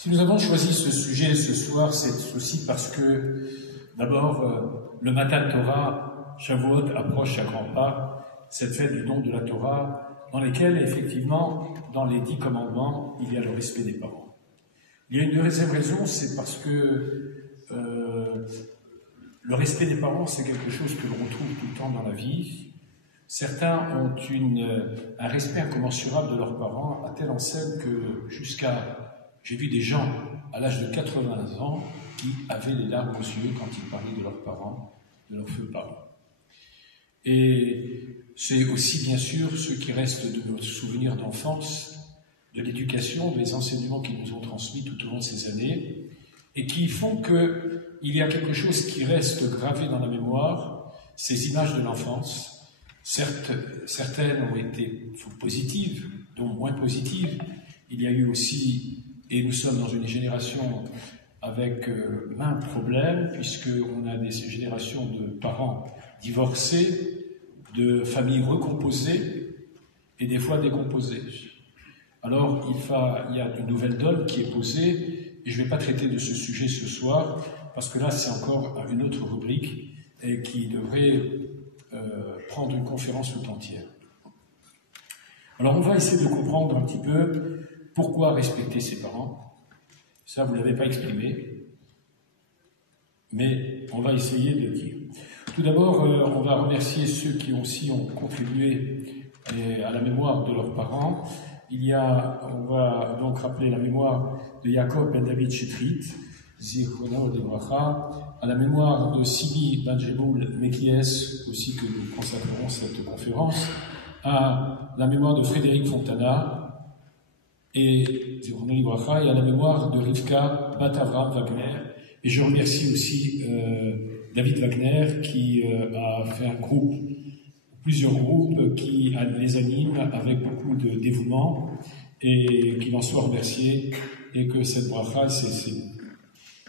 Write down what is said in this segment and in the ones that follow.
Si nous avons choisi ce sujet ce soir, c'est aussi parce que, d'abord, le Matan Torah, Shavuot, approche à grands pas, cette fête du don de la Torah, dans lesquelles, effectivement, dans les 10 commandements, il y a le respect des parents. Il y a une deuxième raison, c'est parce que le respect des parents, c'est quelque chose que l'on retrouve tout le temps dans la vie. Certains ont un respect incommensurable de leurs parents, à telle enseigne que j'ai vu des gens à l'âge de 80 ans qui avaient les larmes aux yeux quand ils parlaient de leurs parents, de leurs feux parents. Et c'est aussi bien sûr ce qui reste de nos souvenirs d'enfance, de l'éducation, des enseignements qu'ils nous ont transmis tout au long de ces années, et qui font qu'il y a quelque chose qui reste gravé dans la mémoire, ces images de l'enfance. Certes, certaines ont été positives, d'autres moins positives. Il y a eu aussi, et nous sommes dans une génération avec maints problèmes, puisqu'on a des générations de parents divorcés, de familles recomposées, et des fois décomposées. Alors, il y a une nouvelle donne qui est posée, et je ne vais pas traiter de ce sujet ce soir, parce que là, c'est encore une autre rubrique, et qui devrait prendre une conférence tout entière. Alors, on va essayer de comprendre un petit peu pourquoi respecter ses parents. Ça, vous ne l'avez pas exprimé, mais on va essayer de le dire. Tout d'abord, on va remercier ceux qui aussi ont contribué à la mémoire de leurs parents. On va donc rappeler la mémoire de Jacob Ben David Chetrit, Zichrono de Bracha, à la mémoire de Simi Ben Jeboul Mekies, aussi que nous consacrerons cette conférence, à la mémoire de Frédéric Fontana, et Zichrono de Bracha, et à la mémoire de Rivka Bat Avram Wagner. Et je remercie aussi David Wagner qui a fait un groupe, plusieurs groupes qui les animent avec beaucoup de dévouement, et qu'il en soit remercié, et que cette bracha,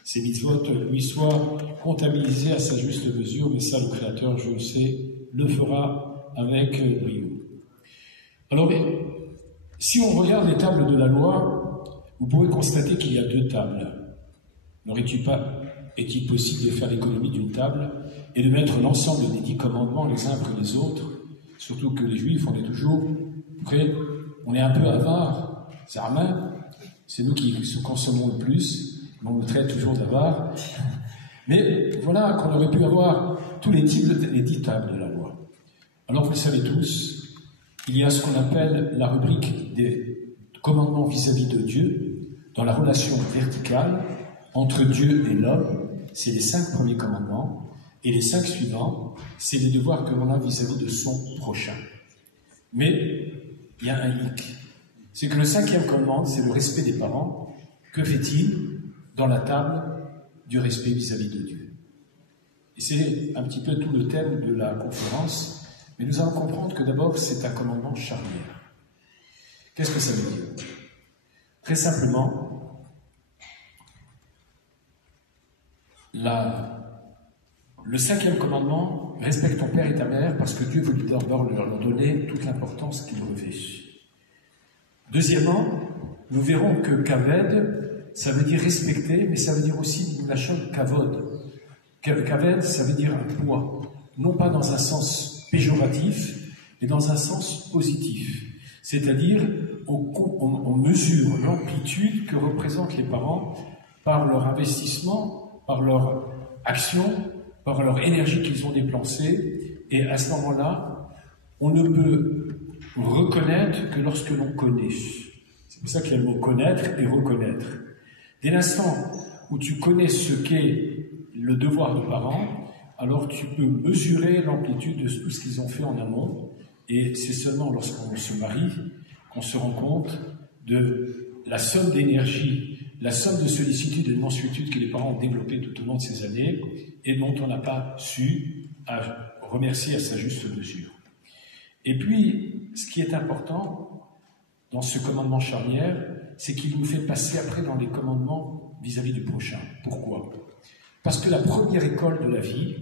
ces mitzvot, lui soient comptabilisés à sa juste mesure, mais ça, le Créateur, je le sais, le fera avec brio. Alors, si on regarde les tables de la loi, vous pouvez constater qu'il y a 2 tables. Est-il possible de faire l'économie d'une table et de mettre l'ensemble des 10 commandements les uns après les autres? Surtout que les Juifs, on est toujours prêts, on est un peu avares, c'est Armin, c'est nous qui consommons le plus, mais on nous traite toujours d'avares. Mais voilà qu'on aurait pu avoir tous les 10 tables de la loi. Alors vous le savez tous, il y a ce qu'on appelle la rubrique des commandements vis-à-vis de Dieu, dans la relation verticale entre Dieu et l'homme, c'est les 5 premiers commandements, et les 5 suivants, c'est les devoirs que l'on a vis-à-vis de son prochain. Mais il y a un hic. C'est que le 5e commandement, c'est le respect des parents. Que fait-il dans la table du respect vis-à-vis de Dieu? Et c'est un petit peu tout le thème de la conférence, mais nous allons comprendre que d'abord, c'est un commandement charnière. Qu'est-ce que ça veut dire? Très simplement, le 5e commandement, respecte ton père et ta mère, parce que Dieu veut d'abord leur donner toute l'importance qu'ils revêtent. Deuxièmement, nous verrons que kaved, ça veut dire respecter, mais ça veut dire aussi la chose kavod. Kaved, ça veut dire un poids, non pas dans un sens péjoratif, mais dans un sens positif. C'est-à-dire, on mesure l'amplitude que représentent les parents par leur investissement, par leur action, par leur énergie qu'ils ont dépensée, et à ce moment-là, on ne peut reconnaître que lorsque l'on connaît. C'est pour ça qu'il y a le mot connaître et reconnaître. Dès l'instant où tu connais ce qu'est le devoir de parents, alors tu peux mesurer l'amplitude de tout ce qu'ils ont fait en amont, et c'est seulement lorsqu'on se marie qu'on se rend compte de la somme d'énergie, la somme de sollicitude et de mansuétude que les parents ont développée tout au long de ces années et dont on n'a pas su remercier à sa juste mesure. Et puis, ce qui est important dans ce commandement charnière, c'est qu'il nous fait passer après dans les commandements vis-à-vis du prochain. Pourquoi? Parce que la première école de la vie,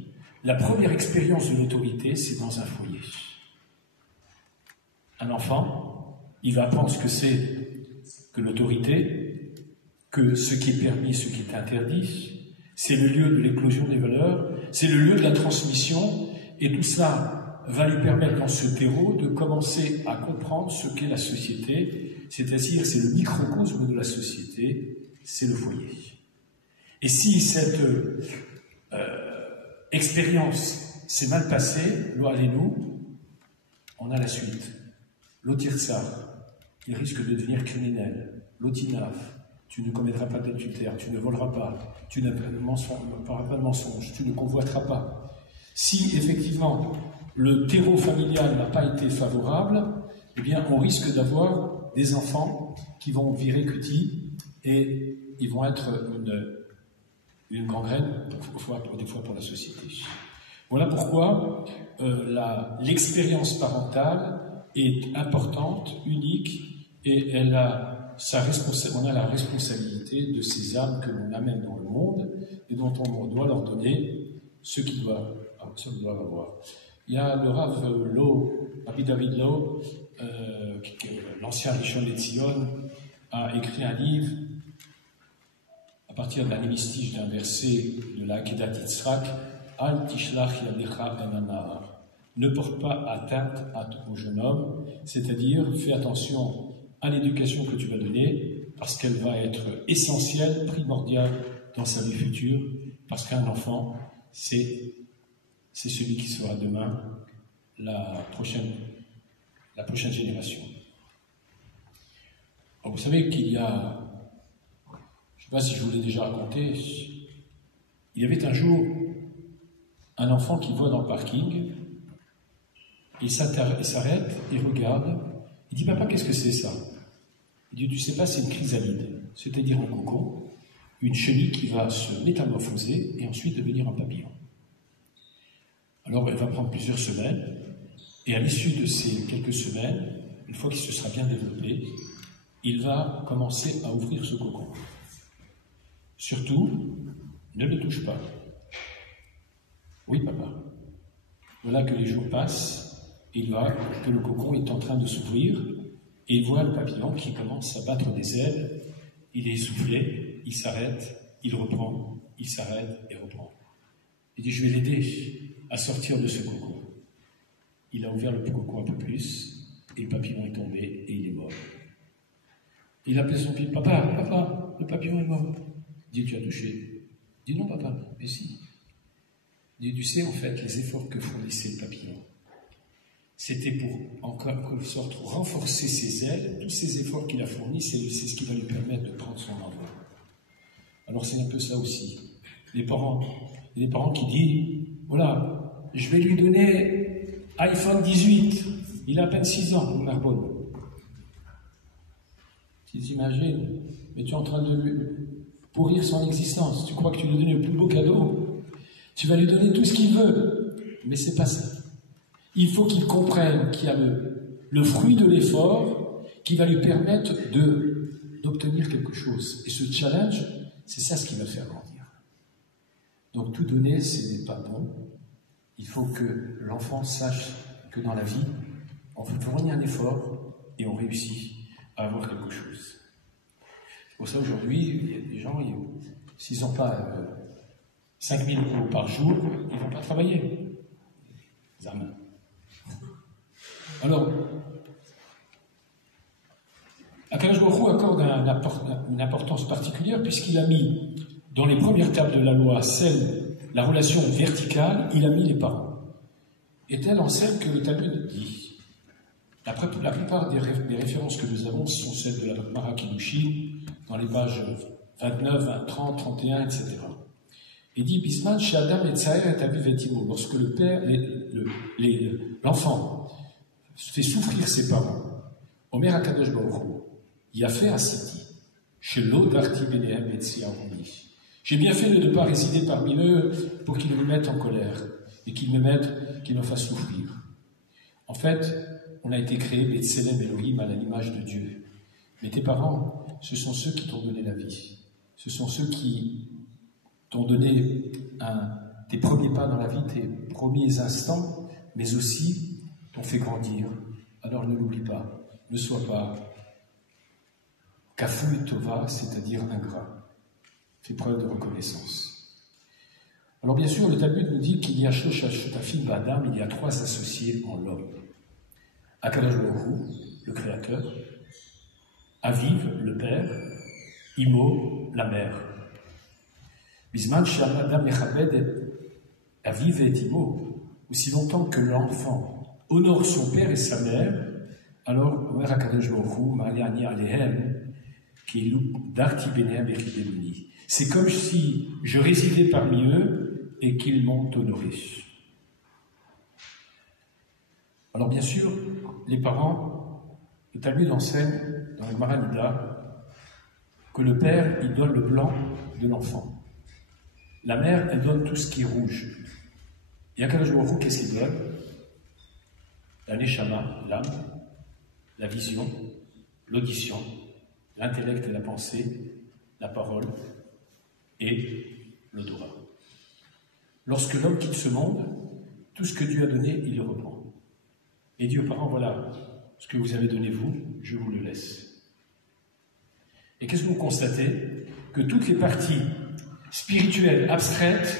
la première expérience de l'autorité, c'est dans un foyer. Un enfant, il va apprendre ce que c'est que l'autorité, que ce qui est permis, ce qui est interdit, c'est le lieu de l'éclosion des valeurs, c'est le lieu de la transmission, et tout cela va lui permettre dans ce terreau de commencer à comprendre ce qu'est la société, c'est-à-dire c'est le microcosme de la société, c'est le foyer. Et si cette expérience s'est mal passée, lo alenu, on a la suite. L'otirsar, il risque de devenir criminel. L'otinav, tu ne commettras pas d'adultère, tu ne voleras pas, tu ne feras pas de mensonge, tu ne convoiteras pas. Si effectivement le terreau familial n'a pas été favorable, eh bien on risque d'avoir des enfants qui vont virer cutie et ils vont être une gangrène, des fois pour la société. Voilà pourquoi l'expérience parentale est importante, unique, et on a la responsabilité de ces âmes que l'on amène dans le monde et dont on doit leur donner ce qu'ils doivent avoir. Il y a le Rav Rabbi David Low, l'ancien Rishon LeZion, a écrit un livre à partir d'un hémistiche d'un verset de la Kedat Yitzhak, Al tishlach yadecha ben amar. Ne porte pas atteinte au jeune homme, c'est-à-dire fais attention à l'éducation que tu vas donner, parce qu'elle va être essentielle, primordiale dans sa vie future, parce qu'un enfant, c'est celui qui sera demain la prochaine génération. Alors vous savez qu'il y a, je ne sais pas si je vous l'ai déjà raconté, il y avait un jour un enfant qui voit dans le parking, il s'arrête, il regarde, il dit « Papa, qu'est-ce que c'est ça ?» Il dit « Tu sais pas, c'est une chrysalide, c'est-à-dire un cocon, une chenille qui va se métamorphoser et ensuite devenir un papillon. » Alors elle va prendre plusieurs semaines, et à l'issue de ces quelques semaines, une fois qu'il se sera bien développé, il va commencer à ouvrir ce cocon. Surtout, ne le touche pas. Oui, papa. Voilà que les jours passent, il voit que le cocon est en train de s'ouvrir, et il voit le papillon qui commence à battre des ailes. Il est essoufflé, il s'arrête, il reprend, il s'arrête et reprend. Il dit, je vais l'aider à sortir de ce cocon. Il a ouvert le cocon un peu plus, et le papillon est tombé, et il est mort. Il appelait son fils, papa, le papillon est mort. Il dit, tu as touché. Il dit, non, papa, mais si. Il dit, tu sais, en fait, les efforts que fournissait le papillon, c'était pour, en quelque sorte, renforcer ses ailes. Tous ces efforts qu'il a fournis, c'est ce qui va lui permettre de prendre son envol. Alors c'est un peu ça aussi. Il y a des parents qui disent, voilà, je vais lui donner iPhone 18, il a à peine 6 ans, le Narbonne. Tu t'imagines, mais tu es en train de lui pourrir son existence. Tu crois que tu lui donnes le plus beau cadeau? Tu vas lui donner tout ce qu'il veut, mais c'est pas ça. Il faut qu'il comprenne qu'il y a le fruit de l'effort qui va lui permettre d'obtenir quelque chose. Et ce challenge, c'est ça ce qui va faire grandir. Donc tout donner, ce n'est pas bon. Il faut que l'enfant sache que dans la vie, on fournit un effort et on réussit à avoir quelque chose. Pour ça, aujourd'hui, il y a des gens, s'ils n'ont pas 5 000 € par jour, ils ne vont pas travailler. Zaman. Alors, Akadosh Baruch Hu accorde une importance particulière puisqu'il a mis dans les premières tables de la loi la relation verticale, il a mis les parents. Et telle enseigne que le Talmud dit. La plupart des références que nous avons sont celles de la Gemara Kiddushin, dans les pages 29, 30, 31, etc. Il dit Bisman chez Adam et Tsaer et Avivetimo, lorsque le père, l'enfant fait souffrir ses parents, Omer Akadosh Baruch Hu, il a fait Asiti, chez l'eau d'Arti Benehem et Tsiarouni. J'ai bien fait de ne pas résider parmi eux pour qu'ils me mettent en colère et qu'ils me fassent souffrir. En fait, on a été créé Betselem Elohim à l'image de Dieu. Mais tes parents, ce sont ceux qui t'ont donné la vie. Ce sont ceux qui t'ont donné tes premiers pas dans la vie, tes premiers instants, mais aussi t'ont fait grandir. Alors ne l'oublie pas, ne sois pas Kafou Tova, c'est-à-dire ingrat, fait preuve de reconnaissance. Alors bien sûr, le Talmud nous dit qu'il y a Shlosh Shutafim Ba'adam, il y a 3 associés en l'homme. Akadosh Baruch Hu, le Créateur, Aviv, le Père, Imo, la Mère. Bisman Sh'Adam Mechabed Aviv et Imo, aussi longtemps que l'enfant honore son père et sa mère, alors Omer Akadosh Baruch Hu, Ma'aliani Alehem, Kilu Darti Benehem Echidemuni. C'est comme si je résidais parmi eux et qu'ils m'ont honoré. Alors bien sûr, les parents, le Talmud enseigne dans le Gemara Nida que le père, il donne le blanc de l'enfant. La mère, elle donne tout ce qui est rouge. Et Akadosh Baruch Hu, qu'est-ce qu'il donne? La neshama, l'âme, la vision, l'audition, l'intellect et la pensée, la parole et l'odorat. Lorsque l'homme quitte ce monde, tout ce que Dieu a donné, il le reprend. Et dit aux parents, voilà, ce que vous avez donné vous, je vous le laisse. Et qu'est-ce que vous constatez? Que toutes les parties spirituelles abstraites